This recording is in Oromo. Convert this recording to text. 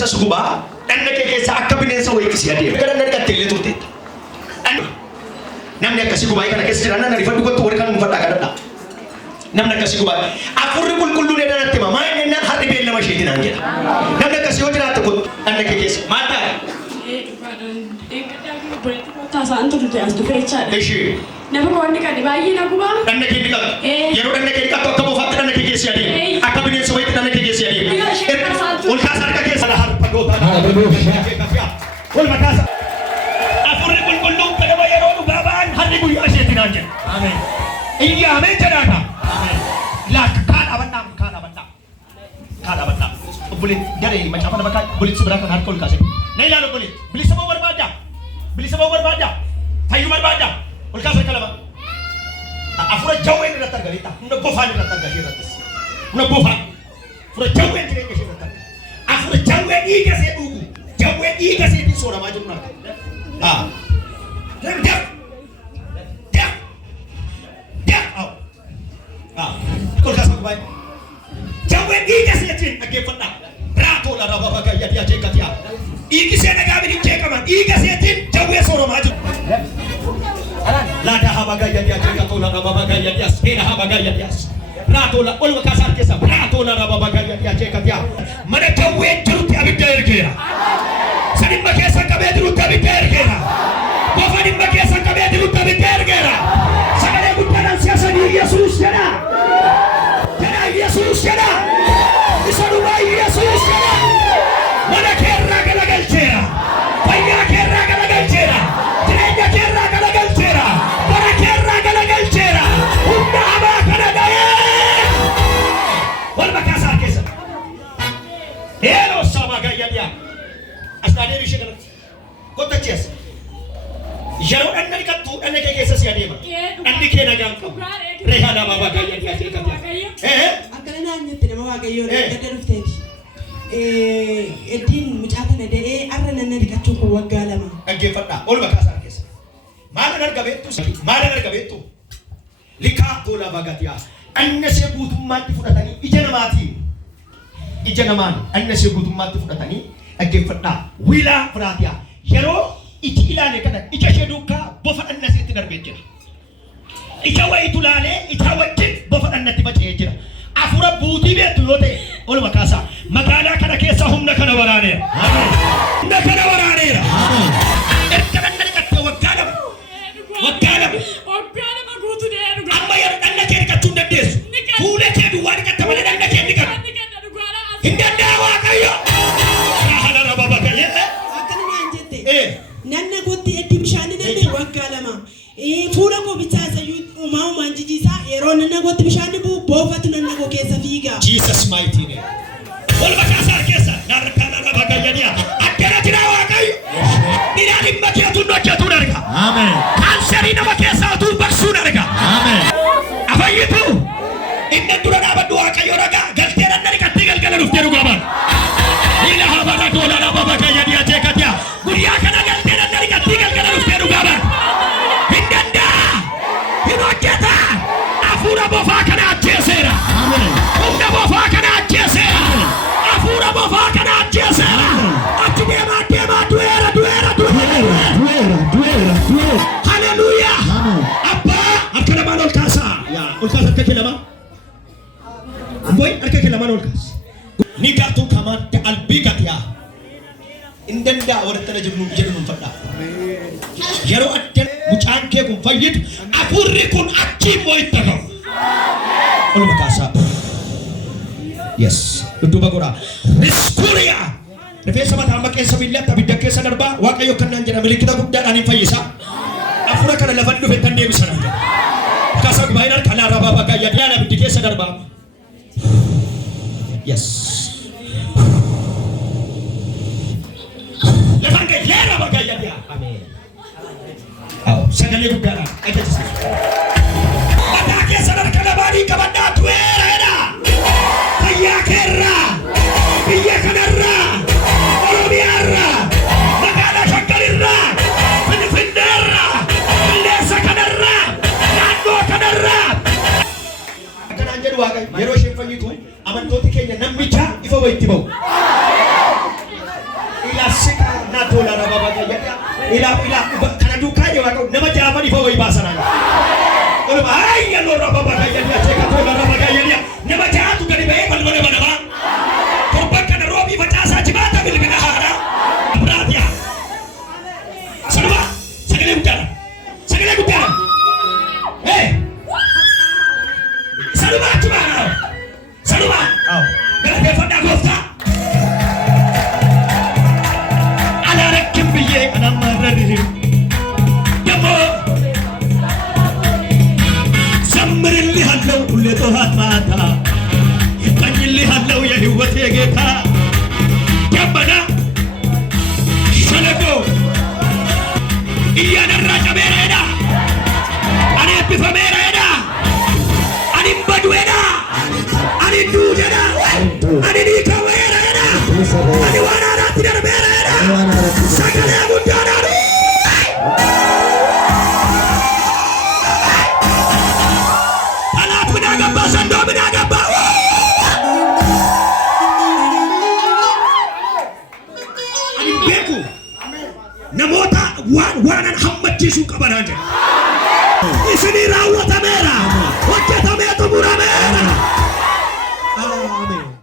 keessa sugubaa dhanna kee keessa akka bineensa wayii kisi adeema gara dhanna gattee illee turte namni akkasii gubaa kana keessa jira nanna rifadhu kottu warri kan fadhaa kadhadha namni akkasii gubaa afurri qulqulluun edana tima maa inni harri beellama isheetiin aan jedha namni akkasii yoo jiraate kottu dhanna kee keessa maal ta'a taasaan turte as dhufechaadha. Ishee. Nama koonni kan baay'ee na gubaa. Dhanna kee ni qabdu. Yeroo dhanna kee ni qabdu akka buufaatti dhanna kee keessa adeema. Akka bineensa wayiitti dhanna kee keessa adeema. Ol kaasa harka keessa la harka goota. Ol mataasa. Afurri qulqulluun kadhama yeroo dhugaa ba'an harri guyyaa isheetti naan jedha. Ameen. Iyya ameen jedhaata. Ameen. Laakka kaadhabannaa kaadhabannaa. Kaadhabannaa. Obboleen daree macaafa nama kaa obboleetti biraa kan harka ol kaase. Na ilaalu obboleetti. Bilisa moo barbaadda? Bilisa moo barbaadda? Fayyuu barbaadda? Ol kaasa kalama. Afura jawween irratti argalita. Hunda bofaan irratti argaa ishee irrattis. Hunda bofaan. Afura jawween jireenya ishee irratti argaa. Afura jawween dhiiga ishee dhugu. Jawween dhiiga isheetiin sooramaa jiru narka. Ol kaasa kubaay. Jawween dhiiga isheetiin dhaggeeffadhaa. Raatoo la raba baga yadii ajee gatiyaa. Dhiigi ishee dhagaa bini jeeqaman. Dhiiga isheetiin jawwee sooramaa jiru. Lada habaga yadi ajeka tola raba baga yadi as hena habaga yadi as ratola ol wakasar kesa ratola raba baga yadi ajeka dia mana kawe juruti abidda ergera sanin makesa kabe juruti abidda ergera bofanin makesa kabe juruti abidda ergera sagale guddanan siasa di Yesus jana Yesus jana isaduma Yesus jana mana kerra galagal cera fayya kerra galagal cera direnya kerra galagal cera para kerra galagal cera unda aba kana daye wal makasar kesa elo sama gaya dia asnade rishe kana kota ches jaro anna kattu anna ke kesa sia dema andi ke na gam ko rehana baba gaya dia ke kata Akala na nyete na mawa gayo na gada rufteti edin mucafa na de arra na dikatu ko wagalama dhaggeeffadha ol makasar kesa maal argabeettu likaa tola bagatiyaa annasee guutummaatti fudhatanii ija namaan annasee guutummaatti fudhatanii dhaggeeffadhaa wiilaa firaatiyaa yeroo itti ilaale kana ija ishee duukaa bofa annaseetti darbee jira ija wayitu laalee ija wajjin bofa annatti faca'ee jira afura buutii beektu yoo ta'e ol makaasaa magaalaa kana keessa humna kana waraaneera humna kana waraaneera erga dhanna dhiqattee waggaadhama guutu deeru amma yeroo dhanna kee dhiqachuu hin dandeessu fuula kee duwwaa dhiqatta malee dhanna kee dhiqatu hin danda'a waaqayyo haala raba baga jedhe akkana naan jette nanna gotti eddi bishaan nanne waggaalama fuula koo bitaasayyuu uumaan jijiisaa yeroo nanna gotti bishaan buu boofatu nanna koo keessa fiigaa Jesus mighty name wal makaasaa keessa narkana raba gayyaniya addana jira waaqayyo Ina dhimma keetu hojjetu darga. Amen. Kaanserii nama keessaa utuu baksuu darga. Amen. Afayyitu inni dura dhaabadhu waaqayyo ragaa galtee dhanna dhiqattee galgala dhuftee dhugaman. Ila habara dola nama bakayya dhiyaatee katiya guyyaa kana galtee dhanna dhiqattee galgala dhuftee dhugaman. Hin danda'a. Hin hojjeta. Afuura bofaa kana ajjeeseera. Amen. Humna bofaa kana ajjeeseera. Afuura bofaa kana ajjeeseera. Achi deemaa du'eera. Hallelujah. Abba harka lamaan ol kaasaa. Ol kaasa harka kee lamaan. Boy harka kee lamaan ol kaasa. Ni gaatu kamaan albii gatiyaa. In danda'a walitti jedhu fadhaa. Yeroo adda mucaan kee kun fayyidu afurri kun achi immoo itti ta'u. Ol makaasaa. Yes. Dudduuba godhaa. Riskuuriyaa. Rifeensa mataa amma keessa miillatti abidda keessa darbaa waaqayyo kannaan jedha milikkita guddaadhaan hin fayyisa. Afura kana lafa dhufe tan deebisan arga. Kasa baay'inaan kana rabaa bakka yaadaan abiddi keessa darbaa. Yes. Lafaan kee leera bakka yaadaan. Amen. Sagalee guddaadhaan ajajisa. Mataa keessa darka lamaanii qabadhaa tu'eera jedha. Fayyaa keerraa. Biyya kanarraa. Oromiyaarra magaalaa Shaggarirra Finfinneerra qilleensa kanarra naannoo kanarra akkanaan jedhu waaqayyo yeroo isheen fayyitu amantooti keenya nammicha ifa wayitti ba'u tola raba bagaya ila kana dukaje wako nama jama ni fawo ibasana ono ay yalo raba bagaya ni acheka tola raba bagaya ni nama jatu kani be bal bal bal ba korban kana robi fatasa jibata bil binahara radia sagale utara hey saluma tuma saluma gala be fada gosta ዘምርልህ አለው ሁሌ ጠዋት ማታ ይቀኝልህ አለው የህይወቴ ጌታ ደመና ሸለቆ እያደራጨ ቤሬዳ አኔ ቢፈሜሬዳ አኒም በዱዌዳ አኒ ዱጀዳ አኒ ዲከዌሬዳ አኒ ዋናራት ደርቤሬዳ ሰገሌ ጉዳና namoota waanan hammachiisuu qaban isinii raawwatameera hojjetameetu murameera